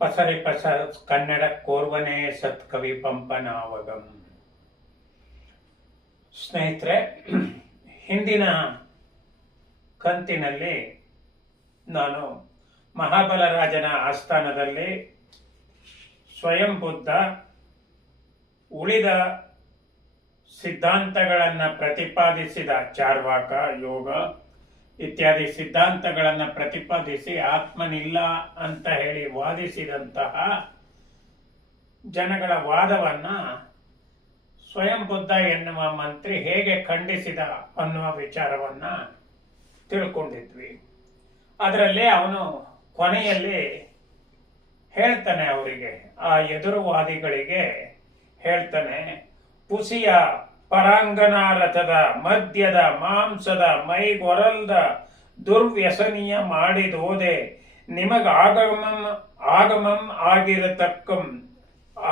ಪಸರೆ ಪಸ ಕನ್ನಡ ಕೋರ್ವನೇ ಸತ್ಕವಿ ಪಂಪನಾವಗಂ. ಸ್ನೇಹಿತರೆ, ಹಿಂದಿನ ಕಂತಿನಲ್ಲಿ ನಾನು ಮಹಾಬಲರಾಜನ ಆಸ್ಥಾನದಲ್ಲಿ ಸ್ವಯಂ ಬುದ್ಧ ಉಳಿದ ಸಿದ್ಧಾಂತಗಳನ್ನು ಪ್ರತಿಪಾದಿಸಿದ ಚಾರ್ವಾಕ, ಯೋಗ ಇತ್ಯಾದಿ ಸಿದ್ಧಾಂತಗಳನ್ನು ಪ್ರತಿಪಾದಿಸಿ ಆತ್ಮನಿಲ್ಲ ಅಂತ ಹೇಳಿ ವಾದಿಸಿದಂತಹ ಜನಗಳ ವಾದವನ್ನ ಸ್ವಯಂ ಬುದ್ಧ ಎನ್ನುವ ಮಂತ್ರಿ ಹೇಗೆ ಖಂಡಿಸಿದ ಅನ್ನುವ ವಿಚಾರವನ್ನ ತಿಳ್ಕೊಂಡಿದ್ವಿ. ಅದರಲ್ಲಿ ಅವನು ಕೊನೆಯಲ್ಲಿ ಹೇಳ್ತಾನೆ, ಅವರಿಗೆ ಆ ಎದುರುವಾದಿಗಳಿಗೆ ಹೇಳ್ತಾನೆ, ಪುಸಿಯ ಪರಾಂಗನಾರಥದ ಮದ್ಯದ ಮಾಂಸದ ಮೈಗೊರಲ್ದ ದುರ್ವ್ಯಸನೀಯ ಮಾಡಿದೋದೆ ನಿಮಗ ಆಗಮಂ ಆಗಿರತಕ್ಕಂ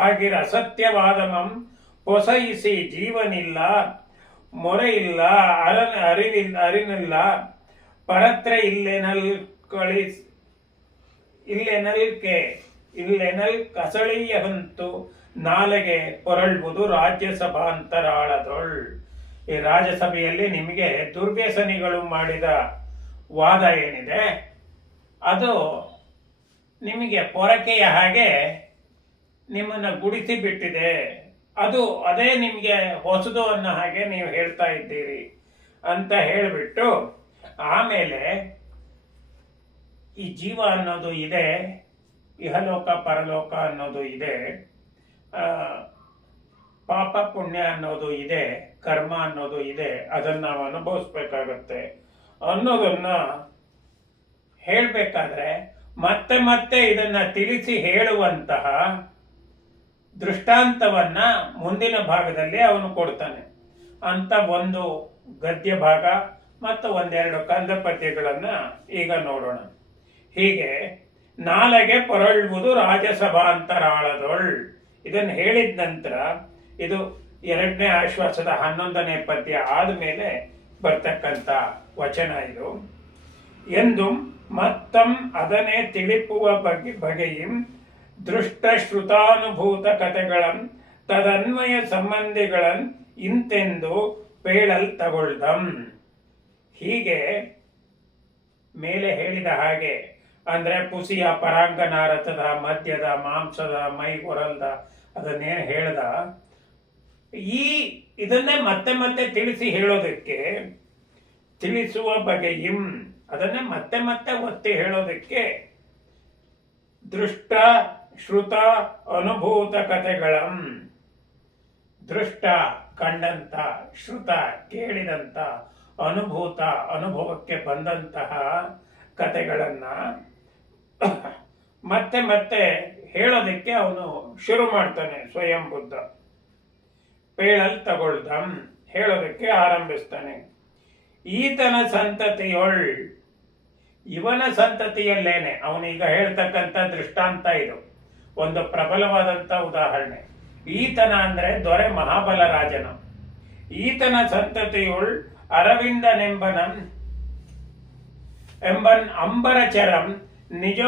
ಆಗಿರ ಅಸತ್ಯವಾದಮಂ ಹೊಸಯಿಸಿ ಜೀವನಿಲ್ಲ ಮೊರೆಯಿಲ್ಲ ಅರಿನಿಲ್ಲ ಪರತ್ರ ಇಲ್ಲೆನಲ್ ಕಸಳಿಯಂತು ನಾಲೆಗೆ ಹೊರಳುವುದು ರಾಜ್ಯಸಭಾಂತರಾಳದೊಳ್. ಈ ರಾಜ್ಯಸಭೆಯಲ್ಲಿ ನಿಮಗೆ ದುರ್ವ್ಯಸನಿಗಳು ಮಾಡಿದ ವಾದ ಏನಿದೆ ಅದು ನಿಮಗೆ ಪೊರಕೆಯ ಹಾಗೆ ನಿಮ್ಮನ್ನ ಗುಡಿಸಿ ಬಿಟ್ಟಿದೆ. ಅದೇ ನಿಮಗೆ ಹೊಸದು ಅನ್ನೋ ಹಾಗೆ ನೀವು ಹೇಳ್ತಾ ಇದ್ದೀರಿ ಅಂತ ಹೇಳಿಬಿಟ್ಟು, ಆಮೇಲೆ ಈ ಜೀವ ಅನ್ನೋದು ಇದೆ, ಇಹಲೋಕ ಪರಲೋಕ ಅನ್ನೋದು ಇದೆ, ಪಾಪ ಪುಣ್ಯ ಅನ್ನೋದು ಇದೆ, ಕರ್ಮ ಅನ್ನೋದು ಇದೆ, ಅದನ್ನ ನಾವು ಅನುಭವಿಸ್ಬೇಕಾಗತ್ತೆ ಅನ್ನೋದನ್ನ ಹೇಳ್ಬೇಕಾದ್ರೆ ಮತ್ತೆ ಮತ್ತೆ ಇದನ್ನ ತಿಳಿಸಿ ಹೇಳುವಂತಹ ದೃಷ್ಟಾಂತವನ್ನ ಮುಂದಿನ ಭಾಗದಲ್ಲಿ ಅವನು ಕೊಡ್ತಾನೆ ಅಂತ ಒಂದು ಗದ್ಯ ಭಾಗ ಮತ್ತು ಒಂದೆರಡು ಕಂದ ಪದ್ಯಗಳನ್ನ ಈಗ ನೋಡೋಣ. ಹೀಗೆ ನಾಲೆಗೆ ಪೊರಳುವುದು ರಾಜಸಭಾಂತರಾಳದೊಳ್. ಇದನ್ನು ಹೇಳಿದ ನಂತರ ಇದು 2ನೇ ಆಶ್ವಾಸದ 11ನೇ ಪದ್ಯ ಆದ್ಮೇಲೆ ಬರ್ತಕ್ಕಂಥ ವಚನ ಇದು. ಎಂದು ಮತ್ತಂ ಅದನ್ನೇ ತಿಳಿಪುವ ಬಗೆಯಿಂ ದೃಷ್ಟ ಶ್ರುತಾನುಭೂತ ಕಥೆಗಳಂ ತದನ್ವಯ ಸಂಬಂಧಿಗಳನ್ ಇಂತೆಂದು ಪೇಳಲ್ ತಗೊಳ್ದಂ. ಹೀಗೆ ಮೇಲೆ ಹೇಳಿದ ಹಾಗೆ, ಅಂದ್ರೆ ಪುಸಿಯ ಪರಾಂಗನಾರಥದ ಮದ್ಯದ ಮಾಂಸದ ಮೈಗೊರಲ್ದ ಅದನ್ನೇನು ಹೇಳ್ದ, ಇದನ್ನೇ ಮತ್ತೆ ಮತ್ತೆ ತಿಳಿಸಿ ಹೇಳೋದಕ್ಕೆ, ತಿಳಿಸುವ ಬಗೆಯಿಂ ಅದನ್ನೇ ಮತ್ತೆ ಮತ್ತೆ ಒತ್ತಿ ಹೇಳೋದಕ್ಕೆ ದೃಷ್ಟ ಶ್ರುತ ಅನುಭೂತ ಕಥೆಗಳಂ, ದೃಷ್ಟ ಕಂಡಂತ, ಶ್ರುತ ಕೇಳಿದಂತ, ಅನುಭೂತ ಅನುಭವಕ್ಕೆ ಬಂದಂತಹ ಕಥೆಗಳನ್ನ ಮತ್ತೆ ಮತ್ತೆ ಹೇಳೋದಕ್ಕೆ ಅವನು ಶುರು ಮಾಡ್ತಾನೆ. ಸ್ವಯಂ ಬುದ್ಧ ಪೇಳಲ್ ತಗೊಳ್ದಂ, ಹೇಳೋದಕ್ಕೆ ಆರಂಭಿಸ್ತಾನೆ. ಈತನ ಸಂತತಿಯೊಳ್, ಇವನ ಸಂತತಿಯಲ್ಲೇನೆ ಅವನೀಗ ಹೇಳ್ತಕ್ಕಂಥ ದೃಷ್ಟಾಂತ ಇದು ಒಂದು ಪ್ರಬಲವಾದಂತ ಉದಾಹರಣೆ. ಈತನ ಅಂದ್ರೆ ದೊರೆ ಮಹಾಬಲರಾಜನ. ಈತನ ಸಂತತಿಯೊಳ್ ಅರವಿಂದನೆಂಬನ್ ಅಂಬರಚರಂ ನಿಜ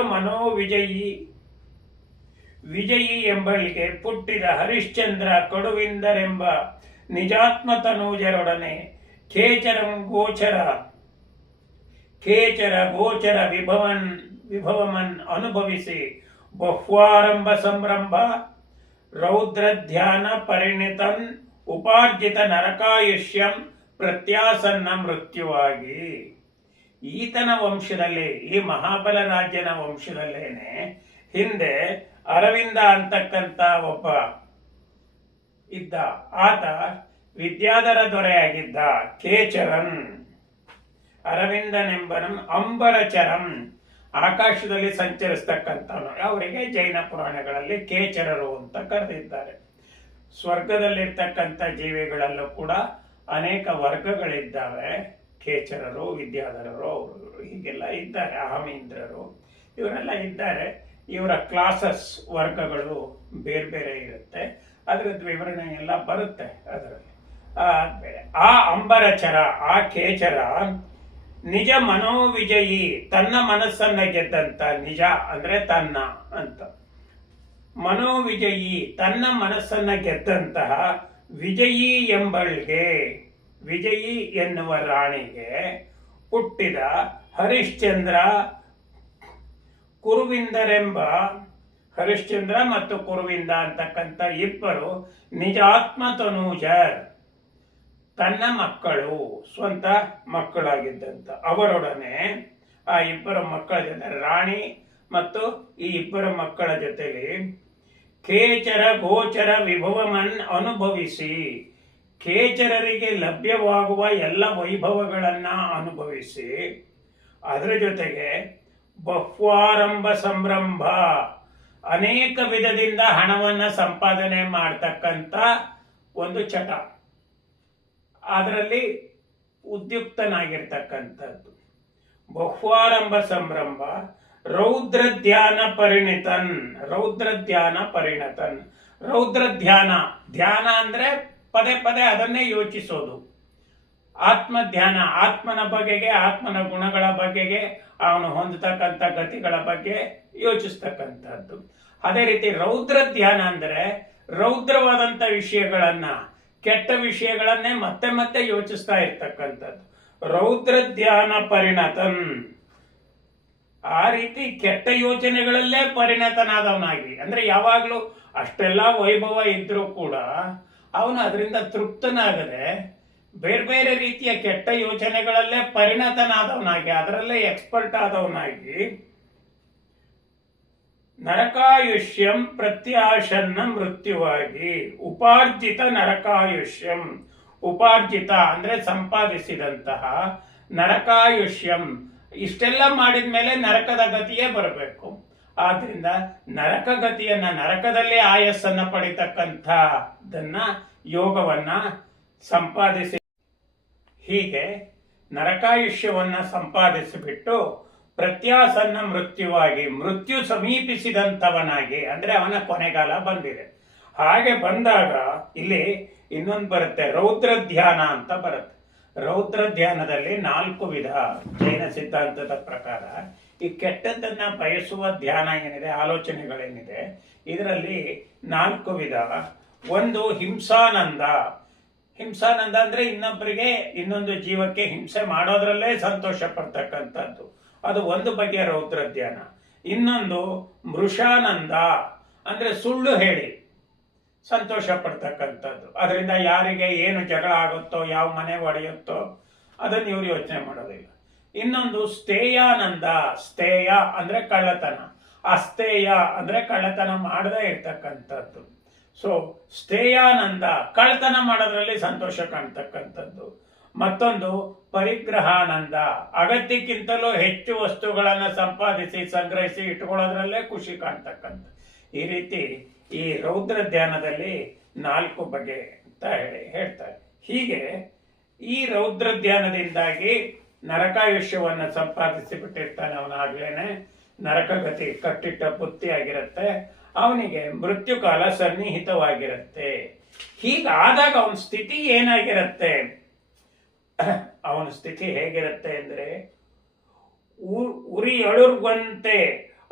ವಿಜಯಿ ಎಂಬಳಿಗೆ ಪುಟ್ಟಿದ ಹರಿಶ್ಚಂದ್ರ ಕಡುವಿಂದರೆಂಬ ನಿಜಾತ್ಮತನೂಜರೊಡನೆ ಖೇಚರ ಗೋಚರ ವಿಭವಮನ್ ಅನುಭವಿಸಿ ಬಹ್ವಾರಂಭ ಸಂರಂಭ ರೌದ್ರಧ್ಯಾನ ಪರಿಣಿತನ್ ಉಪಾರ್ಜಿತ ನರಕಾಯುಷ್ಯಂ ಪ್ರತ್ಯಾಸನ್ನ ಮೃತ್ಯುವಾಗಿ. ಈತನ ವಂಶದಲ್ಲಿ, ಈ ಮಹಾಬಲ ರಾಜ್ಯನ ವಂಶದಲ್ಲೇನೆ ಹಿಂದೆ ಅರವಿಂದ ಅಂತಕ್ಕಂಥ ಒಬ್ಬ ಇದ್ದ. ಆತ ವಿದ್ಯಾಧರ ದೊರೆಯಾಗಿದ್ದ. ಖೇಚರನ್ ಅರವಿಂದನೆಂಬನಂ ಅಂಬರಚರಂ ಆಕಾಶದಲ್ಲಿ ಸಂಚರಿಸ್ತಕ್ಕಂಥವನು. ಅವರಿಗೆ ಜೈನ ಪುರಾಣಗಳಲ್ಲಿ ಖೇಚರರು ಅಂತ ಕರೆದಿದ್ದಾರೆ. ಸ್ವರ್ಗದಲ್ಲಿರ್ತಕ್ಕಂಥ ಜೀವಿಗಳಲ್ಲೂ ಕೂಡ ಅನೇಕ ವರ್ಗಗಳಿದ್ದಾವೆ. ಖೇಚರರು, ವಿದ್ಯಾಧರರು, ಅವರು ಹೀಗೆಲ್ಲ ಇದ್ದಾರೆ. ಅಹಮೀಂದ್ರರು, ಇವರೆಲ್ಲ ಇದ್ದಾರೆ. ಇವರ ಕ್ಲಾಸಸ್, ವರ್ಗಗಳು ಬೇರೆ ಬೇರೆ ಇರುತ್ತೆ. ಅದ್ರದ್ದು ವಿವರಣೆ ಎಲ್ಲ ಬರುತ್ತೆ ಅದರಲ್ಲಿ. ಆ ಅಂಬರಚರ, ಆ ಖೇಚರ ನಿಜ ಮನೋವಿಜಯಿ, ತನ್ನ ಮನಸ್ಸನ್ನ ಗೆದ್ದಂತ, ನಿಜ ಅಂದ್ರೆ ತನ್ನ ಅಂತ ಮನೋವಿಜಯಿ ತನ್ನ ಮನಸ್ಸನ್ನ ಗೆದ್ದಂತಹ ವಿಜಯಿ ಎಂಬಳ್ಗೆ, ವಿಜಯಿ ಎನ್ನುವ ರಾಣಿಗೆ ಹುಟ್ಟಿದ ಹರಿಶ್ಚಂದ್ರ ಕುರುವಿಂದರೆಂಬ, ಹರಿಶ್ಚಂದ್ರ ಮತ್ತು ಕುರುವಿಂದ ಅಂತಕ್ಕಂಥ ಇಬ್ಬರು ನಿಜಾತ್ಮ ತನೂಜರ್, ತನ್ನ ಮಕ್ಕಳು, ಸ್ವಂತ ಮಕ್ಕಳಾಗಿದ್ದಂತ ಅವರೊಡನೆ ಆ ಇಬ್ಬರ ಮಕ್ಕಳ ಜೊತೆ, ರಾಣಿ ಮತ್ತು ಈ ಇಬ್ಬರ ಮಕ್ಕಳ ಜೊತೆಲಿ ಖೇಚರ ಗೋಚರ ವಿಭವಮನ್ ಅನುಭವಿಸಿ, ಖೇಚರರಿಗೆ ಲಭ್ಯವಾಗುವ ಎಲ್ಲ ವೈಭವಗಳನ್ನ ಅನುಭವಿಸಿ, ಅದರ ಜೊತೆಗೆ ಬಹ್ವಾರಂಭ ಸಂರಂಭ, ಅನೇಕ ವಿಧದಿಂದ ಹಣವನ್ನ ಸಂಪಾದನೆ ಮಾಡ್ತಕ್ಕಂಥ ಒಂದು ಚಟ, ಅದರಲ್ಲಿ ಉದ್ಯುಕ್ತನಾಗಿರ್ತಕ್ಕಂಥದ್ದು. ಬಹ್ವಾರಂಭ ಸಂರಂಭ, ರೌದ್ರ ಧ್ಯಾನ ಪರಿಣಿತನ್, ರೌದ್ರ ಧ್ಯಾನ ಪರಿಣತನ್. ರೌದ್ರ ಧ್ಯಾನ, ಧ್ಯಾನ ಅಂದ್ರೆ ಪದೇ ಪದೇ ಅದನ್ನೇ ಯೋಚಿಸೋದು. ಆತ್ಮ ಧ್ಯಾನ, ಆತ್ಮನ ಬಗೆಗೆ, ಆತ್ಮನ ಗುಣಗಳ ಬಗೆಗೆ, ಅವನು ಹೊಂದತಕ್ಕಂಥ ಗತಿಗಳ ಬಗ್ಗೆ ಯೋಚಿಸ್ತಕ್ಕಂಥದ್ದು. ಅದೇ ರೀತಿ ರೌದ್ರ ಧ್ಯಾನ ಅಂದ್ರೆ ರೌದ್ರವಾದಂಥ ವಿಷಯಗಳನ್ನ, ಕೆಟ್ಟ ವಿಷಯಗಳನ್ನೇ ಮತ್ತೆ ಮತ್ತೆ ಯೋಚಿಸ್ತಾ ಇರ್ತಕ್ಕಂಥದ್ದು. ರೌದ್ರ ಧ್ಯಾನ ಪರಿಣತನ್, ಆ ರೀತಿ ಕೆಟ್ಟ ಯೋಚನೆಗಳಲ್ಲೇ ಪರಿಣತನಾದವನಾಗಿ, ಅಂದ್ರೆ ಯಾವಾಗ್ಲೂ ಅಷ್ಟೆಲ್ಲ ವೈಭವ ಇದ್ರೂ ಕೂಡ ಅವನು ಅದರಿಂದ ತೃಪ್ತನಾಗದೆ ಬೇರೆ ಬೇರೆ ರೀತಿಯ ಕೆಟ್ಟ ಯೋಚನೆಗಳಲ್ಲೇ ಪರಿಣತನಾದವನಾಗಿ, ಅದರಲ್ಲೇ ಎಕ್ಸ್ಪರ್ಟ್ ಆದವನಾಗಿ, ನರಕಾಯುಷ್ಯಂ ಪ್ರತ್ಯಾಶನ್ನ ಮೃತ್ಯುವಾಗಿ, ಉಪಾರ್ಜಿತ ನರಕಾಯುಷ್ಯಂ, ಉಪಾರ್ಜಿತ ಅಂದ್ರೆ ಸಂಪಾದಿಸಿದಂತಹ, ನರಕಾಯುಷ್ಯಂ ಇಷ್ಟೆಲ್ಲ ಮಾಡಿದ ಮೇಲೆ ನರಕದ ಗತಿಯೇ ಬರಬೇಕು. ಆದ್ರಿಂದ ನರಕ ಗತಿಯನ್ನ, ನರಕದಲ್ಲೇ ಆಯಸ್ಸನ್ನ ಪಡಿತಕ್ಕಂಥದನ್ನ, ಯೋಗವನ್ನ ಸಂಪಾದಿಸಿ, ಹೀಗೆ ನರಕಾಯುಷ್ಯವನ್ನ ಸಂಪಾದಿಸಿಬಿಟ್ಟು ಪ್ರತ್ಯಾಸನ್ನ ಮೃತ್ಯುವಾಗಿ, ಮೃತ್ಯು ಸಮೀಪಿಸಿದಂಥವನಾಗಿ, ಅಂದ್ರೆ ಅವನ ಕೊನೆಗಾಲ ಬಂದಿದೆ. ಹಾಗೆ ಬಂದಾಗ ಇಲ್ಲಿ ಇನ್ನೊಂದು ಬರುತ್ತೆ, ರೌದ್ರ ಧ್ಯಾನ ಅಂತ ಬರುತ್ತೆ. ರೌದ್ರ ಧ್ಯಾನದಲ್ಲಿ 4 ವಿಧ ಜೈನ ಸಿದ್ಧಾಂತದ ಪ್ರಕಾರ. ಈ ಕೆಟ್ಟದ್ದನ್ನ ಬಯಸುವ ಧ್ಯಾನ ಏನಿದೆ, ಆಲೋಚನೆಗಳೇನಿದೆ, ಇದರಲ್ಲಿ 4 ವಿಧ. ಒಂದು ಹಿಂಸಾನಂದ. ಹಿಂಸಾನಂದ ಅಂದ್ರೆ ಇನ್ನೊಬ್ಬರಿಗೆ, ಇನ್ನೊಂದು ಜೀವಕ್ಕೆ ಹಿಂಸೆ ಮಾಡೋದ್ರಲ್ಲೇ ಸಂತೋಷ ಪಡ್ತಕ್ಕಂಥದ್ದು, ಅದು ಒಂದು ಬಗೆಯ ರೌದ್ರ ಧ್ಯಾನ. ಇನ್ನೊಂದು ಮೃಷಾನಂದ, ಅಂದ್ರೆ ಸುಳ್ಳು ಹೇಳಿ ಸಂತೋಷ ಪಡ್ತಕ್ಕಂಥದ್ದು, ಅದರಿಂದ ಯಾರಿಗೆ ಏನು ಜಗಳ ಆಗುತ್ತೋ, ಯಾವ ಮನೆ ಒಡೆಯುತ್ತೋ ಅದನ್ನು ಇವ್ರು ಯೋಚನೆ ಮಾಡೋದಿಲ್ಲ. ಇನ್ನೊಂದು ಸ್ಥೇಯಾನಂದ, ಸ್ಥೇಯ ಅಂದ್ರೆ ಕಳ್ಳತನ, ಅಸ್ಥೇಯ ಅಂದ್ರೆ ಕಳ್ಳತನ ಮಾಡದೇ ಇರ್ತಕ್ಕಂಥದ್ದು. ಸೊ ಸ್ಥೇಯಾನಂದ, ಕಳ್ಳತನ ಮಾಡೋದ್ರಲ್ಲಿ ಸಂತೋಷ ಕಾಣ್ತಕ್ಕಂಥದ್ದು. ಮತ್ತೊಂದು ಪರಿಗ್ರಹಾನಂದ, ಅಗತ್ಯಕ್ಕಿಂತಲೂ ಹೆಚ್ಚು ವಸ್ತುಗಳನ್ನು ಸಂಪಾದಿಸಿ ಸಂಗ್ರಹಿಸಿ ಇಟ್ಕೊಳ್ಳೋದ್ರಲ್ಲೇ ಖುಷಿ ಕಾಣ್ತಕ್ಕಂಥ. ಈ ರೀತಿ ಈ ರೌದ್ರ ಧ್ಯಾನದಲ್ಲಿ 4 ಬಗೆ ಅಂತ ಹೇಳ್ತಾರೆ. ಹೀಗೆ ಈ ರೌದ್ರ ಧ್ಯಾನದಿಂದಾಗಿ ನರಕಾಯುಷ್ಯವನ್ನು ಸಂಪಾದಿಸಿ ಬಿಟ್ಟಿರ್ತಾನೆ ಅವನಾಗ್ಲೇನೆ, ನರಕಗತಿ ಕಟ್ಟಿಟ್ಟ ಬುತ್ತಿ ಆಗಿರುತ್ತೆ, ಅವನಿಗೆ ಮೃತ್ಯುಕಾಲ ಸನ್ನಿಹಿತವಾಗಿರುತ್ತೆ. ಹೀಗಾದಾಗ ಅವನ ಸ್ಥಿತಿ ಏನಾಗಿರುತ್ತೆ, ಅವನ ಸ್ಥಿತಿ ಹೇಗಿರುತ್ತೆ ಅಂದ್ರೆ, ಉರಿ ಅಳುರ್ವಂತೆ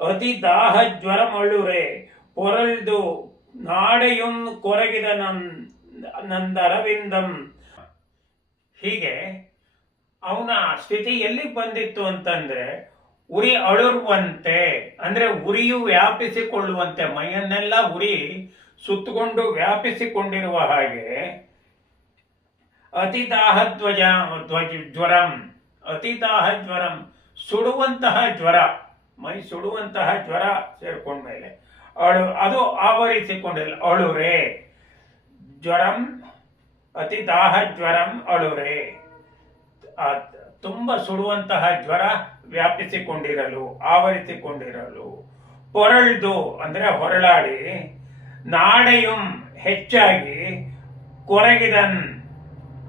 ಅತಿ ದಾಹ ಜ್ವರ ಮಳ್ಳುರೆ ಪೊರಳ್ದು ನಾಡೆಯುಂ ಕೊರಗಿದ ನಂದರವಿಂದಂ. ಹೀಗೆ ಅವನ ಸ್ಥಿತಿ ಎಲ್ಲಿ ಬಂದಿತ್ತು ಅಂತಂದ್ರೆ, ಉರಿ ಅಳುರುವಂತೆ ಅಂದ್ರೆ ಉರಿಯು ವ್ಯಾಪಿಸಿಕೊಳ್ಳುವಂತೆ, ಮೈಯನ್ನೆಲ್ಲ ಉರಿ ಸುತ್ತಕೊಂಡು ವ್ಯಾಪಿಸಿಕೊಂಡಿರುವ ಹಾಗೆ, ಅತಿದಾಹ ಜ್ವರಂ, ಅತಿದಾಹ ಜ್ವರಂ ಸುಡುವಂತಹ ಜ್ವರ, ಮೈ ಸುಡುವಂತಹ ಜ್ವರ ಸೇರ್ಕೊಂಡ್ಮೇಲೆ ಅದು ಆವರಿಸಿಕೊಂಡಿಲ್ಲ, ಅಳುರೆ ಜ್ವರಂ, ಅತಿದಾಹ ಜ್ವರಂ ಅಳುರೆ, ತುಂಬ ಸುಡುವಂತಹ ಜ್ವರ ವ್ಯಾಪಿಸಿಕೊಂಡಿರಲು, ಆವರಿಸಿಕೊಂಡಿರಲು. ಪೊರಳ್ದು ಅಂದ್ರೆ ಹೊರಳಾಡಿ, ನಾಡೆಯುಂ ಹೆಚ್ಚಾಗಿ, ಕೊರಗಿದನ್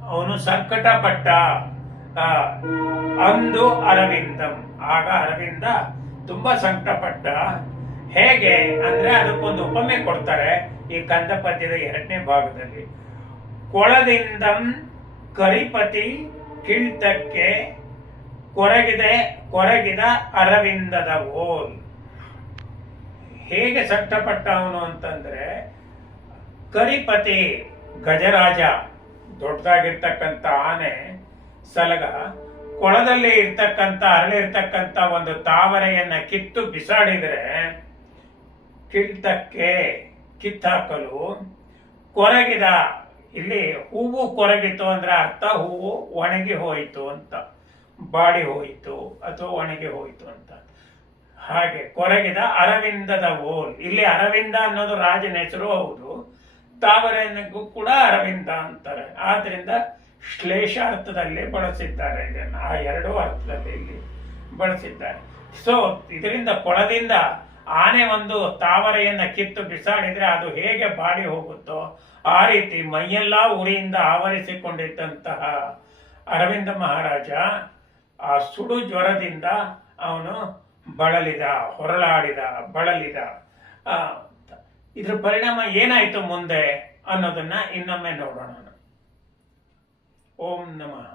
ಅವನು ಸಂಕಟ ಪಟ್ಟ, ಅಂದು ಅರವಿಂದಂ ಆಗ ಅರವಿಂದ ತುಂಬಾ ಸಂಕಟ ಪಟ್ಟ. ಹೇಗೆ ಅಂದ್ರೆ ಅದಕ್ಕೊಂದು ಉಪಮೆ ಕೊಡ್ತಾರೆ ಈ ಕಂದ ಪದ್ಯದ 2ನೇ ಭಾಗದಲ್ಲಿ. ಕೊಳದಿಂದಂ ಕರಿಪತಿ ಕಿಳ್ತಕ್ಕೆ ಕೊರಗಿದ ಅರವಿಂದದ ಓಲ್. ಹೇಗೆ ಸಟ್ಟಪಟ್ಟ ಅವನು ಅಂತಂದ್ರೆ, ಕರಿಪತಿ ಗಜರಾಜ ದೊಡ್ಡದಾಗಿರ್ತಕ್ಕಂಥ ಆನೆ ಸಲಗ ಕೊಳದಲ್ಲಿ ಇರ್ತಕ್ಕಂಥ ಅರಳಿರ್ತಕ್ಕಂಥ ಒಂದು ತಾವರೆಯನ್ನ ಕಿತ್ತು ಬಿಸಾಡಿದ್ರೆ ಕಿತ್ತಕ್ಕೆ ಕಿತ್ತಾಕಲು ಕೊರಗಿದ, ಇಲ್ಲಿ ಹೂವು ಕೊರಗಿತು ಅಂದ್ರೆ ಅರ್ಥ ಹೂವು ಒಣಗಿ ಹೋಯಿತು ಅಂತ, ಬಾಡಿ ಹೋಯಿತು ಅಥವಾ ಒಣಗಿ ಹೋಯಿತು ಅಂತ. ಹಾಗೆ ಕೊರಗಿದ ಅರವಿಂದದ ಓಲ್, ಇಲ್ಲಿ ಅರವಿಂದ ಅನ್ನೋದು ರಾಜನ ಹೆಸರು ಹೌದು, ತಾವರೆಗೂ ಕೂಡ ಅರವಿಂದ ಅಂತಾರೆ. ಆದ್ರಿಂದ ಶ್ಲೇಷಾರ್ಥದಲ್ಲಿ ಬಳಸಿದ್ದಾರೆ ಇದನ್ನು, ಆ ಎರಡೂ ಅರ್ಥದಲ್ಲಿ ಇಲ್ಲಿ ಬಳಸಿದ್ದಾರೆ. ಸೊ ಇದರಿಂದ ಕೊಳದಿಂದ ಆನೆ ಒಂದು ತಾವರೆಯನ್ನ ಕಿತ್ತು ಬಿಸಾಡಿದ್ರೆ ಅದು ಹೇಗೆ ಬಾಡಿ ಹೋಗುತ್ತೋ ಆ ರೀತಿ ಮೈಯೆಲ್ಲ ಉರಿಯಿಂದ ಆವರಿಸಿಕೊಂಡಿದ್ದಂತಹ ಅರವಿಂದ ಮಹಾರಾಜ ಆ ಸುಡು ಜ್ವರದಿಂದ ಅವನು ಬಳಲಿದ, ಹೊರಳಾಡಿದ, ಬಳಲಿದ. ಇದ್ರ ಪರಿಣಾಮ ಏನಾಯ್ತು ಮುಂದೆ ಅನ್ನೋದನ್ನ ಇನ್ನೊಮ್ಮೆ ನೋಡೋಣ. ಓಂ ನಮಃ.